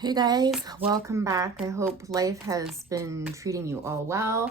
Hey guys, welcome back. I hope life has been treating you all well.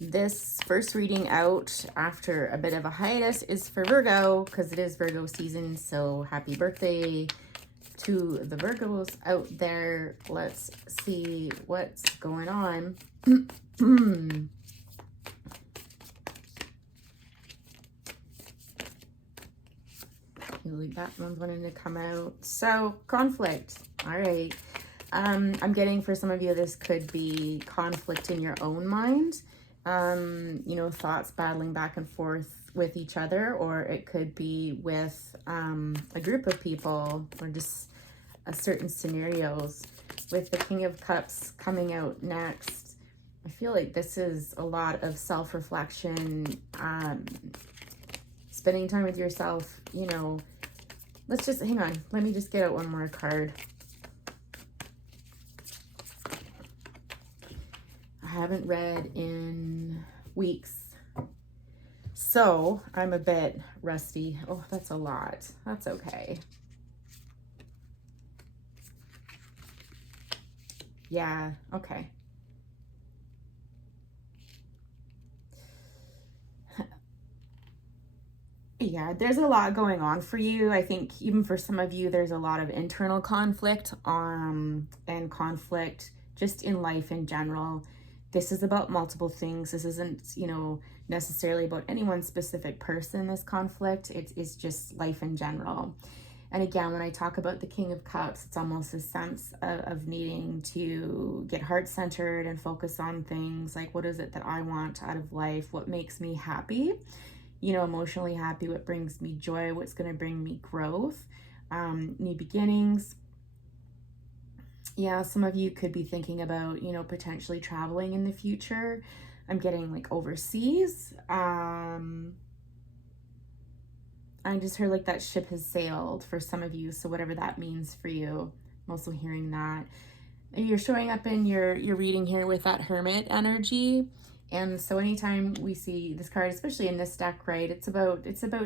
This first reading out after a bit of a hiatus is for Virgo because it is Virgo season. So happy birthday to the Virgos out there. Let's see what's going on. You like that one's wanting to come out. So conflict. All right. I'm getting for some of you, this could be conflict in your own mind. Thoughts battling back and forth with each other, or it could be with a group of people or just a certain scenarios. With the King of Cups coming out next, I feel like this is a lot of self-reflection, spending time with yourself. Let's just hang on. Let me just get out one more card. I haven't read in weeks, so I'm a bit rusty. Oh, that's a lot. That's okay. Yeah, okay. Yeah, there's a lot going on for you. I think even for some of you, there's a lot of internal conflict and conflict just in life in general. This is about multiple things. This isn't, necessarily about any one specific person, this conflict. It's just life in general. And again, when I talk about the King of Cups, it's almost a sense of needing to get heart-centered and focus on things like, what is it that I want out of life? What makes me happy? Emotionally happy, what brings me joy, what's going to bring me growth, new beginnings. Yeah, some of you could be thinking about, potentially traveling in the future. I'm getting like overseas. I just heard like that ship has sailed for some of you. So whatever that means for you, I'm also hearing that. You're showing up in your reading here with that Hermit energy. And so anytime we see this card, especially in this deck, right, it's about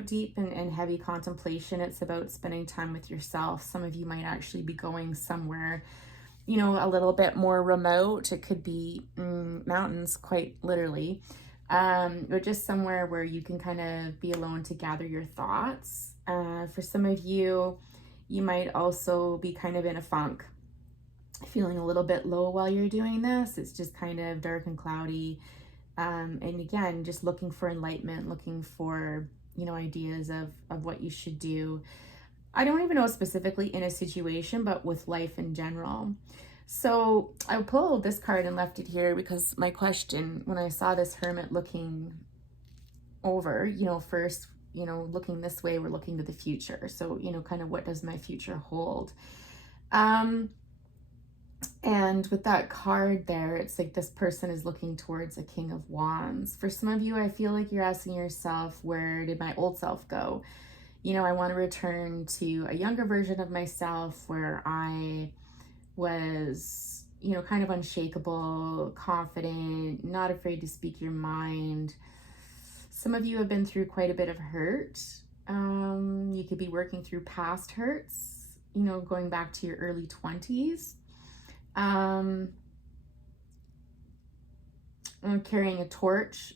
deep and heavy contemplation. It's about spending time with yourself. Some of you might actually be going somewhere, a little bit more remote. It could be mountains, quite literally, or just somewhere where you can kind of be alone to gather your thoughts. For some of you, you might also be kind of in a funk, feeling a little bit low while you're doing this. It's just kind of dark and cloudy. And again, just looking for enlightenment, looking for, ideas of what you should do. I don't even know specifically in a situation, but with life in general. So I pulled this card and left it here because my question, when I saw this Hermit looking over, first, looking this way, we're looking to the future. So, kind of what does my future hold? And with that card there, it's like this person is looking towards a King of Wands. For some of you, I feel like you're asking yourself, where did my old self go? I want to return to a younger version of myself where I was, kind of unshakable, confident, not afraid to speak your mind. Some of you have been through quite a bit of hurt. You could be working through past hurts, going back to your early 20s. Carrying a torch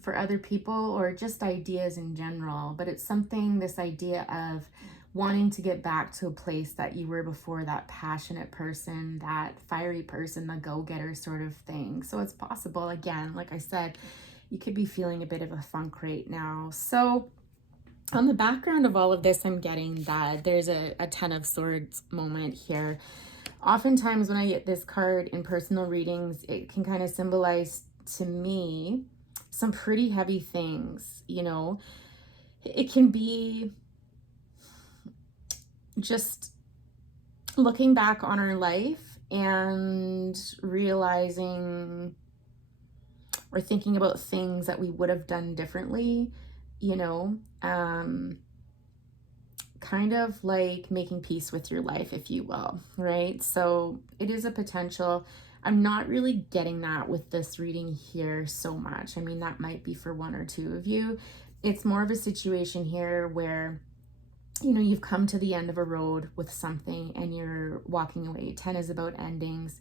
for other people, or just ideas in general. But it's something, this idea of wanting to get back to a place that you were before, that passionate person, that fiery person, the go-getter sort of thing. So it's possible, again, like I said, you could be feeling a bit of a funk right now. So on the background of all of this, I'm getting that there's a Ten of Swords moment here. Oftentimes when I get this card in personal readings, it can kind of symbolize to me some pretty heavy things. It can be just looking back on our life and realizing or thinking about things that we would have done differently, kind of like making peace with your life, if you will, right? So it is a potential. I'm not really getting that with this reading here so much. I mean, that might be for one or two of you. It's more of a situation here where you know, you've come to the end of a road with something and you're walking away. 10 is about endings.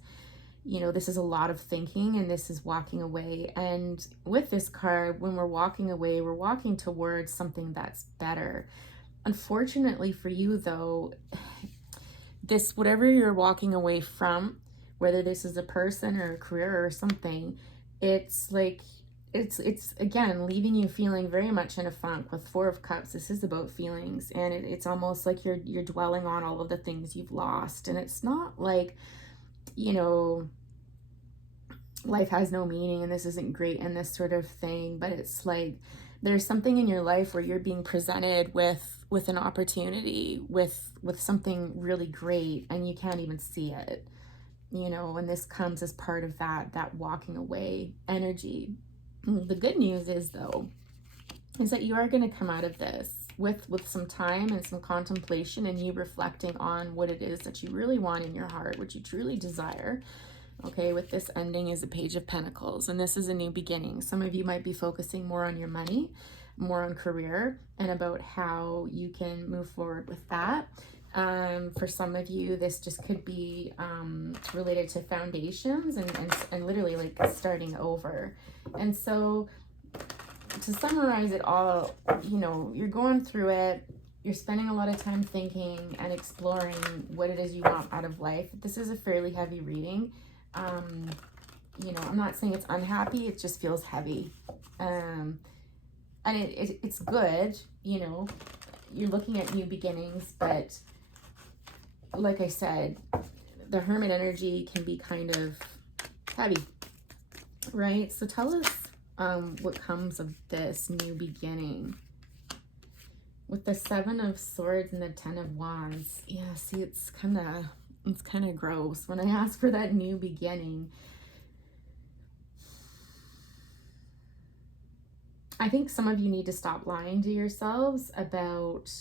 You know, this is a lot of thinking and this is walking away. And with this card, when we're walking away, we're walking towards something that's better. Unfortunately for you, though, this, whatever you're walking away from, whether this is a person or a career or something, it's like it's again leaving you feeling very much in a funk. With Four of Cups, this is about feelings, and it's almost like you're dwelling on all of the things you've lost. And it's not like, you know, life has no meaning and this isn't great and this sort of thing, but it's like there's something in your life where you're being presented with an opportunity, with something really great, and you can't even see it, you know. And this comes as part of that walking away energy. The good news is, though, is that you are going to come out of this with some time and some contemplation, and you reflecting on what it is that you really want in your heart, what you truly desire. Okay, with this ending is a Page of Pentacles, and this is a new beginning. Some of you might be focusing more on your money, more on career, and about how you can move forward with that. For some of you, this just could be related to foundations and literally like starting over. And so to summarize it all, you know, you're going through it, you're spending a lot of time thinking and exploring what it is you want out of life. This is a fairly heavy reading. You know, I'm not saying it's unhappy, it just feels heavy. And it's good, you know, you're looking at new beginnings, but like I said, the Hermit energy can be kind of heavy, right? So tell us what comes of this new beginning. With the Seven of Swords and the Ten of Wands, yeah, see, it's kind of gross when I ask for that new beginning. I think some of you need to stop lying to yourselves about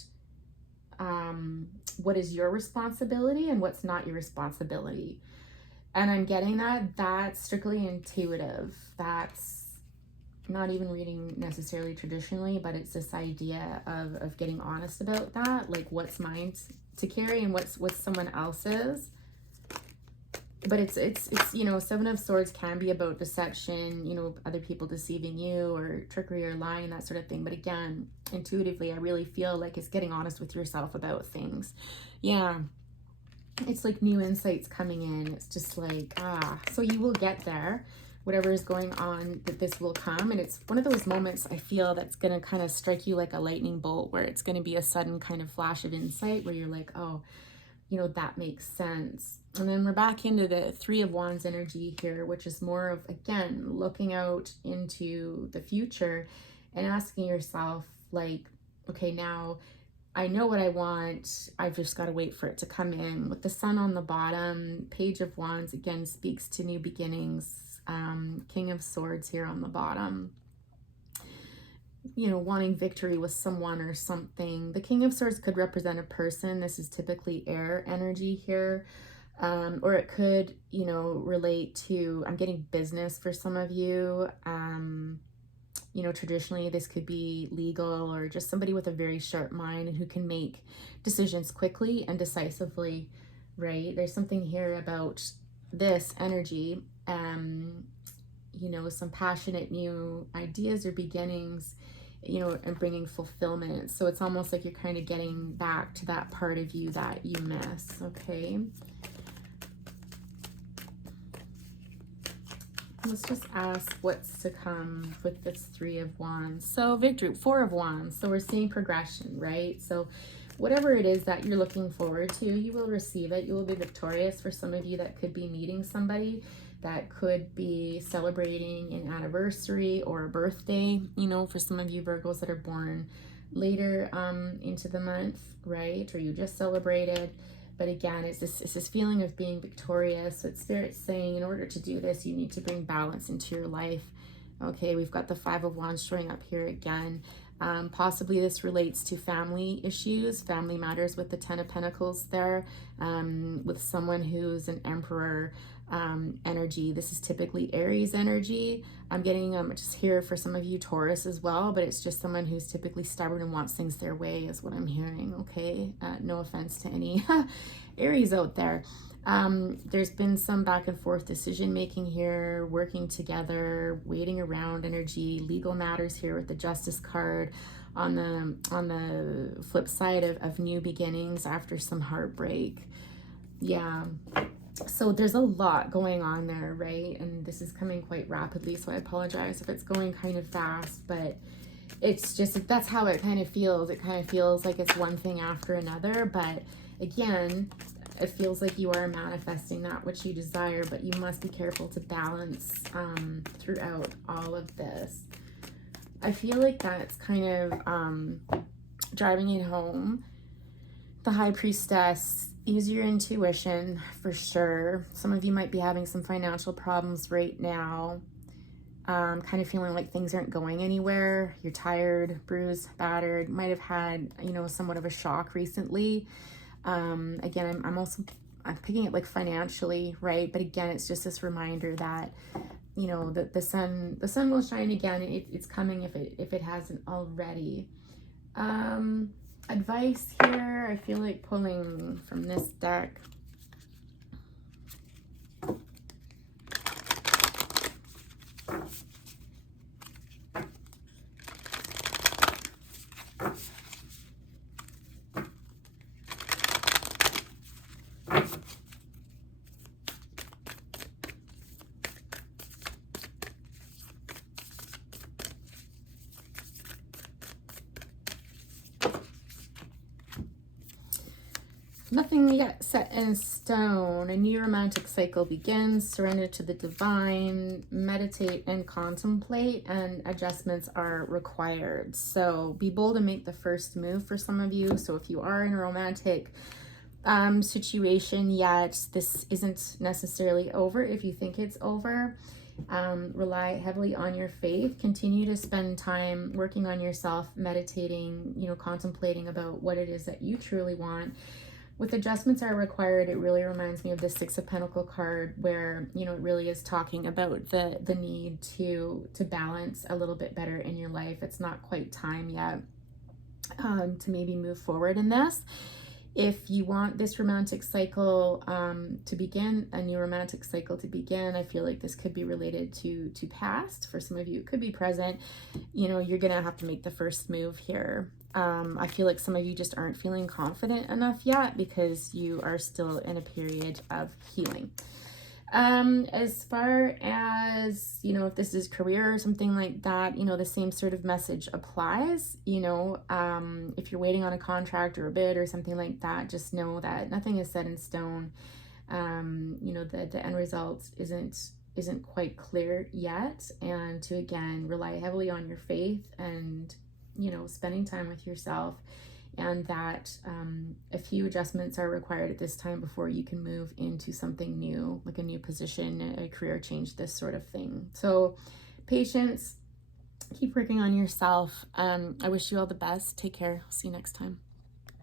what is your responsibility and what's not your responsibility. And I'm getting that's strictly intuitive. That's not even reading necessarily traditionally, but it's this idea of getting honest about that, like what's mine to carry and what's someone else's. But it's you know, Seven of Swords can be about deception, you know, other people deceiving you or trickery or lying, that sort of thing. But again, intuitively, I really feel like it's getting honest with yourself about things. Yeah, it's like new insights coming in. It's just like, so you will get there. Whatever is going on, that this will come. And it's one of those moments I feel that's going to kind of strike you like a lightning bolt, where it's going to be a sudden kind of flash of insight where you're like, oh, you know, that makes sense. And then we're back into the Three of Wands energy here, which is more of, again, looking out into the future and asking yourself, like, okay, now I know what I want. I've just got to wait for it to come in. With the Sun on the bottom, Page of Wands, again, speaks to new beginnings. King of Swords here on the bottom. You know, wanting victory with someone or something. The King of Swords could represent a person. This is typically air energy here. Or it could, you know, relate to, I'm getting business for some of you. You know, traditionally this could be legal, or just somebody with a very sharp mind and who can make decisions quickly and decisively, right? There's something here about this energy, you know, some passionate new ideas or beginnings, you know, and bringing fulfillment. So it's almost like you're kind of getting back to that part of you that you miss, okay? Let's just ask what's to come with this Three of Wands. So victory, Four of Wands. So we're seeing progression, right? So whatever it is that you're looking forward to, you will receive it. You will be victorious. For some of you, that could be meeting somebody, that could be celebrating an anniversary or a birthday, you know, for some of you Virgos that are born later into the month, right? Or you just celebrated. But again, it's this feeling of being victorious. So it's Spirit saying, in order to do this, you need to bring balance into your life. Okay, we've got the Five of Wands showing up here again. Possibly this relates to family issues, family matters with the Ten of Pentacles there, with someone who's an emperor. energy. This is typically Aries energy. I'm getting just here for some of you Taurus as well, but it's just someone who's typically stubborn and wants things their way is what I'm hearing, okay? No offense to any Aries out there. There's been some back and forth decision making here, working together, waiting around energy, legal matters here with the Justice card. On the flip side of new beginnings after some heartbreak. Yeah. So there's a lot going on there, right? And this is coming quite rapidly, so I apologize if it's going kind of fast, but it's just, that's how it kind of feels. It kind of feels like it's one thing after another, but again, it feels like you are manifesting that which you desire, but you must be careful to balance throughout all of this. I feel like that's kind of driving it home. The High Priestess, use your intuition for sure. Some of you might be having some financial problems right now. Kind of feeling like things aren't going anywhere. You're tired, bruised, battered. Might have had, you know, somewhat of a shock recently. Again, I'm picking it like financially, right? But again, it's just this reminder that, you know, the sun will shine again. It's coming if it hasn't already. Advice here, I feel like pulling from this deck. Nothing yet set in stone. A new romantic cycle begins. Surrender to the divine. Meditate and contemplate, and adjustments are required. So be bold and make the first move for some of you. So if you are in a romantic situation yet, this isn't necessarily over. If you think it's over, rely heavily on your faith. Continue to spend time working on yourself, meditating, you know, contemplating about what it is that you truly want. With adjustments are required, it really reminds me of the Six of Pentacles card, where, you know, it really is talking about the need to balance a little bit better in your life. It's not quite time yet to maybe move forward in this. If you want this romantic cycle to begin, a new romantic cycle to begin, I feel like this could be related to past. For some of you, it could be present. You know, you're going to have to make the first move here. I feel like some of you just aren't feeling confident enough yet because you are still in a period of healing. As far as, you know, if this is career or something like that, you know, the same sort of message applies. You know, if you're waiting on a contract or a bid or something like that, just know that nothing is set in stone. You know, the end result isn't quite clear yet, and to again rely heavily on your faith and, you know, spending time with yourself, and that a few adjustments are required at this time before you can move into something new, like a new position, a career change, this sort of thing. So patience, keep working on yourself. I wish you all the best. Take care. See you next time.